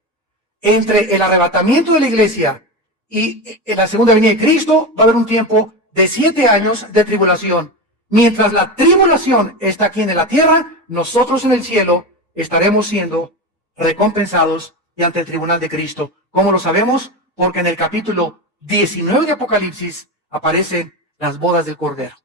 Entre el arrebatamiento de la iglesia y en la segunda venida de Cristo va a haber un tiempo de 7 años de tribulación. Mientras la tribulación está aquí en la tierra, nosotros en el cielo estaremos siendo recompensados y ante el tribunal de Cristo. ¿Cómo lo sabemos? Porque en el capítulo 19 de Apocalipsis aparecen las bodas del Cordero.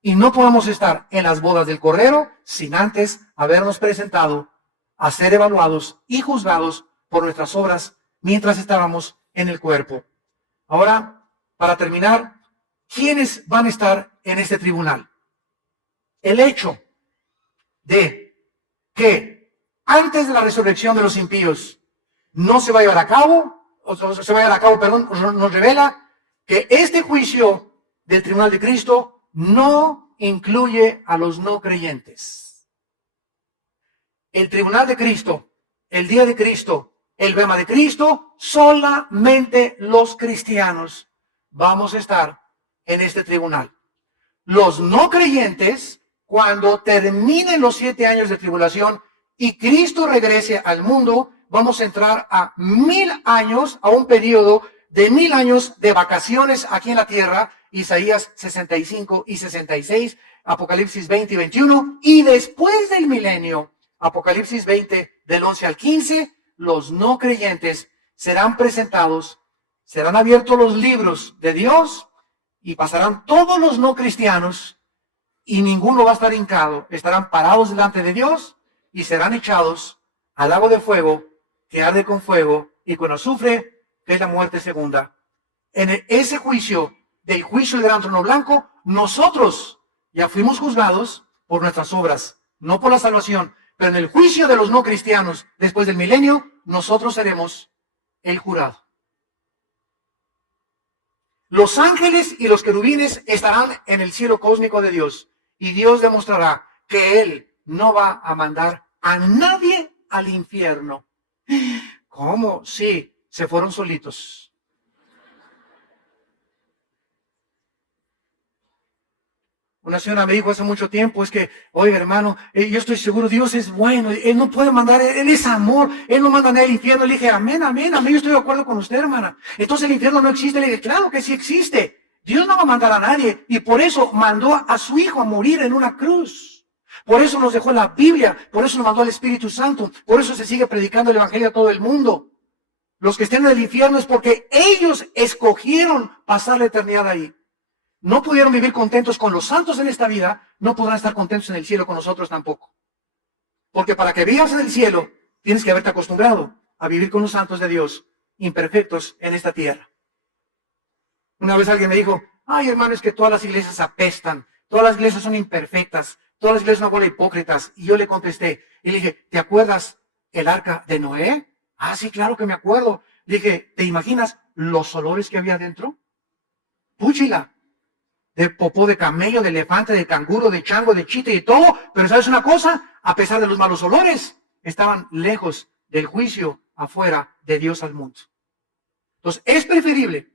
Y no podemos estar en las bodas del Cordero sin antes habernos presentado a ser evaluados y juzgados por nuestras obras mientras estábamos en el cuerpo. Ahora, para terminar, ¿quiénes van a estar en este tribunal? El hecho de que antes de la resurrección de los impíos no se va a llevar a cabo, nos revela que este juicio del tribunal de Cristo no incluye a los no creyentes. El tribunal de Cristo, el día de Cristo, el bema de Cristo, solamente los cristianos vamos a estar en este tribunal. Los no creyentes, cuando terminen los 7 años de tribulación y Cristo regrese al mundo, vamos a entrar a 1000 años, a un periodo de 1000 años de vacaciones aquí en la tierra, Isaías 65 y 66, Apocalipsis 20 y 21, y después del milenio, Apocalipsis 20 del 11 al 15, los no creyentes serán presentados, serán abiertos los libros de Dios y pasarán todos los no cristianos y ninguno va a estar hincado, estarán parados delante de Dios y serán echados al lago de fuego que arde con fuego y con azufre, que es la muerte segunda. En ese juicio, del juicio del gran trono blanco, nosotros ya fuimos juzgados por nuestras obras, no por la salvación. Pero en el juicio de los no cristianos, después del milenio, nosotros seremos el jurado. Los ángeles y los querubines estarán en el cielo cósmico de Dios. Y Dios demostrará que Él no va a mandar a nadie al infierno. ¿Cómo? Sí, se fueron solitos. Una señora me dijo hace mucho tiempo, es que, oiga hermano, yo estoy seguro, Dios es bueno, Él no puede mandar, Él es amor, Él no manda a nadie al infierno. Le dije, amén, amén, amén, yo estoy de acuerdo con usted, hermana. Entonces el infierno no existe. Le dije, claro que sí existe. Dios no va a mandar a nadie, y por eso mandó a su Hijo a morir en una cruz. Por eso nos dejó la Biblia, por eso nos mandó al Espíritu Santo, por eso se sigue predicando el Evangelio a todo el mundo. Los que estén en el infierno es porque ellos escogieron pasar la eternidad ahí. No pudieron vivir contentos con los santos en esta vida, no podrán estar contentos en el cielo con nosotros tampoco. Porque para que vivas en el cielo, tienes que haberte acostumbrado a vivir con los santos de Dios, imperfectos en esta tierra. Una vez alguien me dijo, ay hermano, es que todas las iglesias apestan, todas las iglesias son imperfectas, todas las iglesias son una bola de hipócritas. Y yo le contesté, y le dije, ¿te acuerdas el arca de Noé? Ah, sí, claro que me acuerdo. Le dije, ¿te imaginas los olores que había dentro? Púchila. De popó de camello, de elefante, de canguro, de chango, de chita y de todo. Pero ¿sabes una cosa? A pesar de los malos olores, estaban lejos del juicio afuera de Dios al mundo. Entonces, es preferible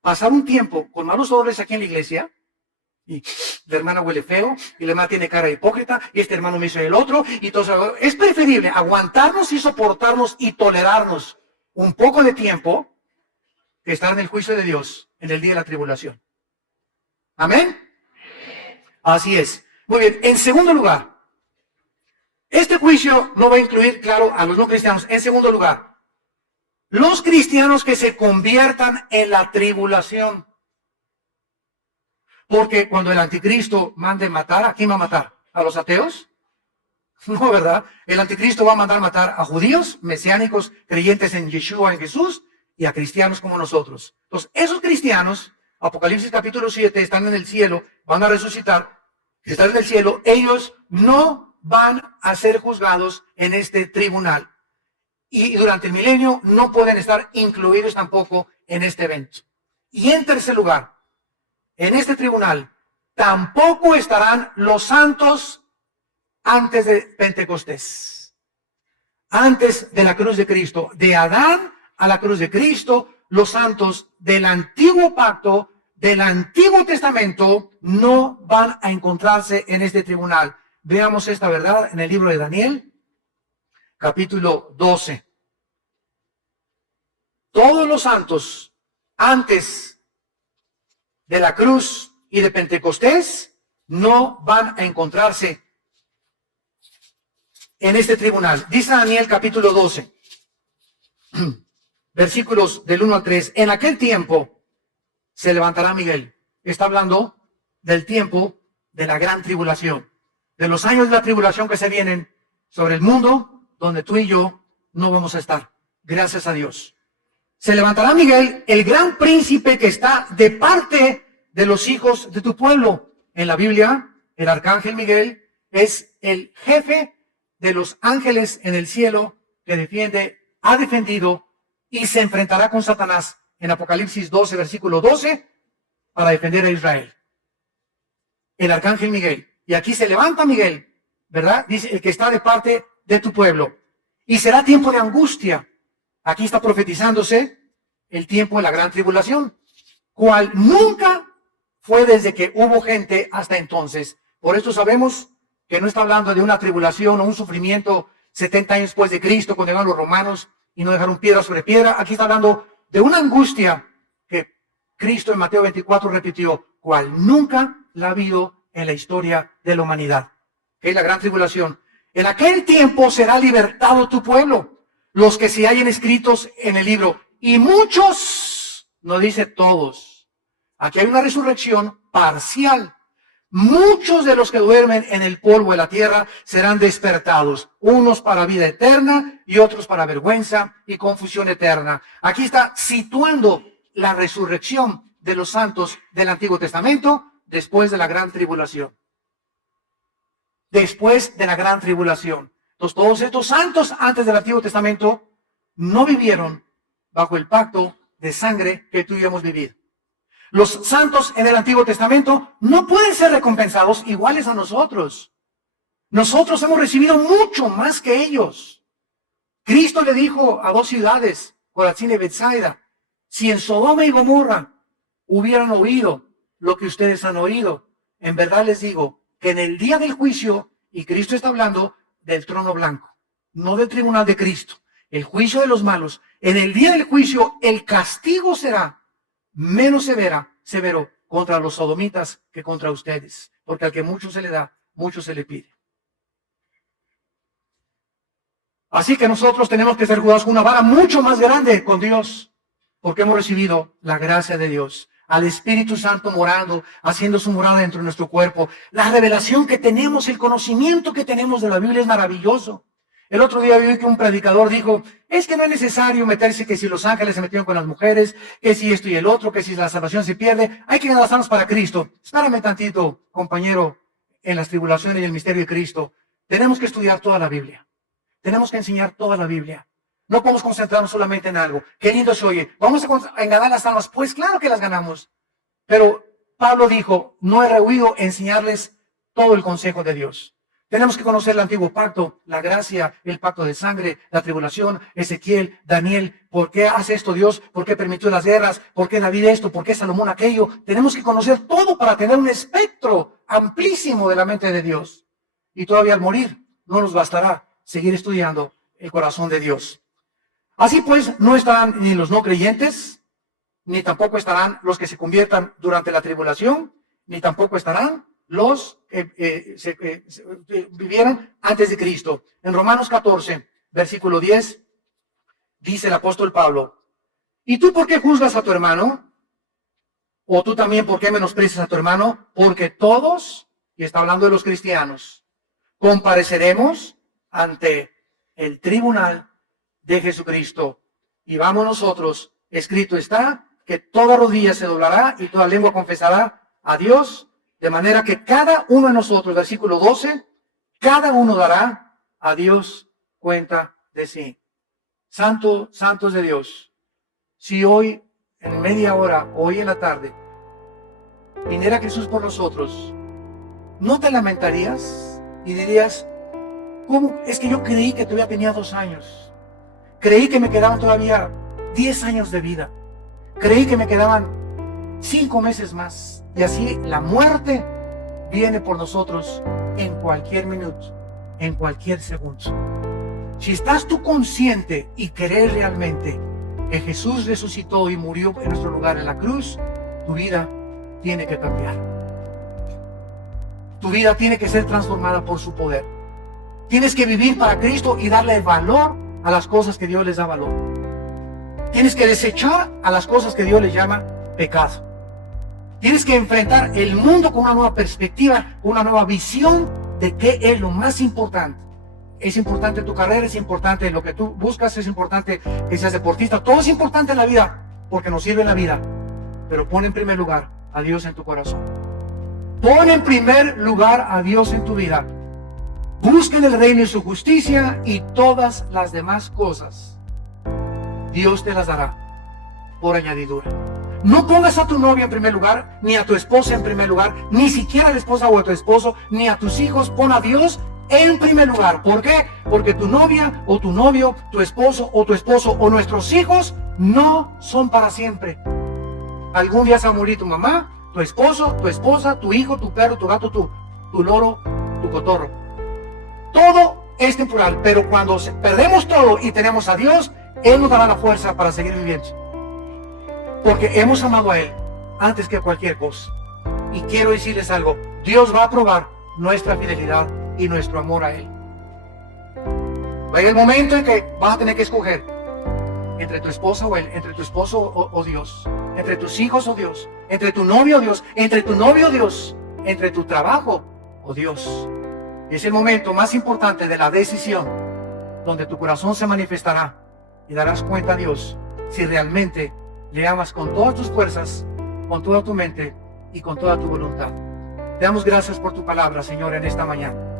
pasar un tiempo con malos olores aquí en la iglesia, y la hermana huele feo, y la hermana tiene cara de hipócrita, y este hermano me hizo el otro, y todo. Es preferible aguantarnos y soportarnos y tolerarnos un poco de tiempo que estar en el juicio de Dios en el día de la tribulación. ¿Amén? Así es. Muy bien. En segundo lugar, este juicio no va a incluir, claro, a los no cristianos. En segundo lugar, los cristianos que se conviertan en la tribulación. Porque cuando el anticristo mande matar, ¿a quién va a matar? ¿A los ateos? No, ¿verdad? El anticristo va a mandar matar a judíos, mesiánicos, creyentes en Yeshua, en Jesús, y a cristianos como nosotros. Entonces, esos cristianos, Apocalipsis capítulo 7, están en el cielo, van a resucitar, están en el cielo, ellos no van a ser juzgados en este tribunal. Y durante el milenio no pueden estar incluidos tampoco en este evento. Y en tercer lugar, en este tribunal tampoco estarán los santos antes de Pentecostés, antes de la cruz de Cristo. De Adán a la cruz de Cristo, los santos del antiguo pacto, del Antiguo Testamento, no van a encontrarse en este tribunal. Veamos esta verdad en el libro de Daniel, capítulo 12. Todos los santos antes de la cruz y de Pentecostés no van a encontrarse en este tribunal. Dice Daniel capítulo 12, versículos del 1 al 3. En aquel tiempo se levantará Miguel. Está hablando del tiempo de la gran tribulación, de los años de la tribulación que se vienen sobre el mundo, donde tú y yo no vamos a estar. Gracias a Dios. Se levantará Miguel, el gran príncipe que está de parte de los hijos de tu pueblo. En la Biblia, el arcángel Miguel es el jefe de los ángeles en el cielo que defiende, ha defendido y se enfrentará con Satanás en Apocalipsis 12, versículo 12, para defender a Israel. El arcángel Miguel. Y aquí se levanta Miguel, ¿verdad? Dice, el que está de parte de tu pueblo. Y será tiempo de angustia. Aquí está profetizándose el tiempo de la gran tribulación, cual nunca fue desde que hubo gente hasta entonces. Por esto sabemos que no está hablando de una tribulación o un sufrimiento 70 años después de Cristo, cuando llegaron los romanos y no dejaron piedra sobre piedra. Aquí está hablando de una angustia que Cristo en Mateo 24 repitió, cual nunca la ha habido en la historia de la humanidad, que es la gran tribulación. En aquel tiempo será libertado tu pueblo, los que se hallen escritos en el libro, y muchos, no dice todos, aquí hay una resurrección parcial. muchos de los que duermen en el polvo de la tierra serán despertados, unos para vida eterna y otros para vergüenza y confusión eterna. Aquí está situando la resurrección de los santos del Antiguo Testamento después de la gran tribulación. Después de la gran tribulación. Entonces, todos estos santos antes del Antiguo Testamento no vivieron bajo el pacto de sangre que tú y yo hemos vivido. Los santos en el Antiguo Testamento no pueden ser recompensados iguales a nosotros. Nosotros hemos recibido mucho más que ellos. Cristo le dijo a dos ciudades, Corazín y Betsaida, si en Sodoma y Gomorra hubieran oído lo que ustedes han oído, en verdad les digo que en el día del juicio, y Cristo está hablando del trono blanco, no del tribunal de Cristo, el juicio de los malos, en el día del juicio el castigo será menos severo contra los sodomitas que contra ustedes, porque al que mucho se le da, mucho se le pide. Así que nosotros tenemos que ser jugados con una vara mucho más grande con Dios, porque hemos recibido la gracia de Dios, al Espíritu Santo morando, haciendo su morada dentro de nuestro cuerpo. La revelación que tenemos, el conocimiento que tenemos de la Biblia es maravilloso. El otro día vi que un predicador dijo, es que no es necesario meterse que si los ángeles se metieron con las mujeres, que si esto y el otro, que si la salvación se pierde, hay que ganar las almas para Cristo. Espérame tantito, compañero, en las tribulaciones y el misterio de Cristo. Tenemos que estudiar toda la Biblia. Tenemos que enseñar toda la Biblia. No podemos concentrarnos solamente en algo. Qué lindo se oye. ¿Vamos a ganar las almas? Pues claro que las ganamos. Pero Pablo dijo, no he rehuido enseñarles todo el consejo de Dios. Tenemos que conocer el antiguo pacto, la gracia, el pacto de sangre, la tribulación, Ezequiel, Daniel. ¿Por qué hace esto Dios? ¿Por qué permitió las guerras? ¿Por qué David esto? ¿Por qué Salomón aquello? Tenemos que conocer todo para tener un espectro amplísimo de la mente de Dios. Y todavía al morir no nos bastará seguir estudiando el corazón de Dios. Así pues, no estarán ni los no creyentes, ni tampoco estarán los que se conviertan durante la tribulación, ni tampoco estarán los que vivieron antes de Cristo. En Romanos 14, versículo 10, dice el apóstol Pablo, ¿y tú por qué juzgas a tu hermano? ¿O tú también por qué menosprecias a tu hermano? Porque todos, y está hablando de los cristianos, compareceremos ante el tribunal de Jesucristo. Y vamos nosotros, escrito está, que toda rodilla se doblará y toda lengua confesará a Dios, de manera que cada uno de nosotros, versículo 12, cada uno dará a Dios cuenta de sí. Santos de Dios, si hoy, en media hora, hoy en la tarde, viniera Jesús por nosotros, ¿no te lamentarías y dirías, ¿cómo? Es que yo creí que todavía tenía 2 años. Creí que me quedaban todavía 10 años de vida. Creí que me quedaban 5 meses más. Y así la muerte viene por nosotros en cualquier minuto, en cualquier segundo. Si estás tú consciente y crees realmente que Jesús resucitó y murió en nuestro lugar en la cruz, tu vida tiene que cambiar. Tu vida tiene que ser transformada por su poder. Tienes que vivir para Cristo y darle valor a las cosas que Dios les da valor. Tienes que desechar a las cosas que Dios les llama pecado. Tienes que enfrentar el mundo con una nueva perspectiva, con una nueva visión de qué es lo más importante. Es importante tu carrera, es importante lo que tú buscas, es importante que seas deportista. Todo es importante en la vida porque nos sirve en la vida. Pero pon en primer lugar a Dios en tu corazón. Pon en primer lugar a Dios en tu vida. Busquen el reino y su justicia y todas las demás cosas Dios te las dará por añadidura. No pongas a tu novia en primer lugar, ni a tu esposa en primer lugar, ni siquiera a la esposa o a tu esposo, ni a tus hijos. Pon a Dios en primer lugar. ¿Por qué? Porque tu novia o tu novio, tu esposo o nuestros hijos no son para siempre. Algún día se va a morir tu mamá, tu esposo, tu esposa, tu hijo, tu perro, tu gato, tu loro, tu cotorro. Todo es temporal, pero cuando perdemos todo y tenemos a Dios, Él nos dará la fuerza para seguir viviendo. Porque hemos amado a Él antes que a cualquier cosa. Y quiero decirles algo, Dios va a probar nuestra fidelidad y nuestro amor a Él. Va a llegar el momento en que vas a tener que escoger entre tu esposa o Él, entre tu esposo o Dios, entre tus hijos o Dios, entre tu novio o Dios, entre tu novio o Dios. entre tu trabajo o Dios. Es el momento más importante de la decisión, donde tu corazón se manifestará y darás cuenta a Dios si realmente le amas con todas tus fuerzas, con toda tu mente y con toda tu voluntad. Te damos gracias por tu palabra, Señor, en esta mañana.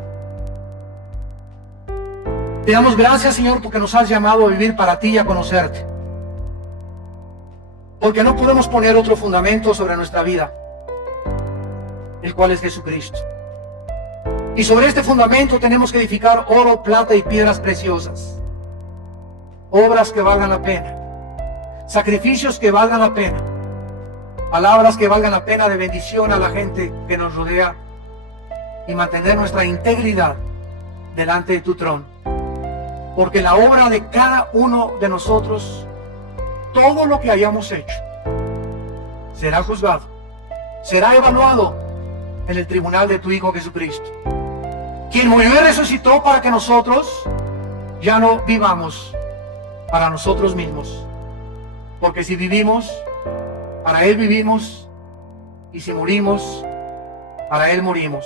Te damos gracias, Señor, porque nos has llamado a vivir para ti y a conocerte. Porque no podemos poner otro fundamento sobre nuestra vida, el cual es Jesucristo. Y sobre este fundamento tenemos que edificar oro, plata y piedras preciosas. Obras que valgan la pena. Sacrificios que valgan la pena. Palabras que valgan la pena de bendición a la gente que nos rodea. Y mantener nuestra integridad delante de tu trono. Porque la obra de cada uno de nosotros, todo lo que hayamos hecho, será juzgado, será evaluado en el tribunal de tu Hijo Jesucristo, quien murió y resucitó para que nosotros ya no vivamos para nosotros mismos. Porque si vivimos, para Él vivimos, y si morimos, para Él morimos.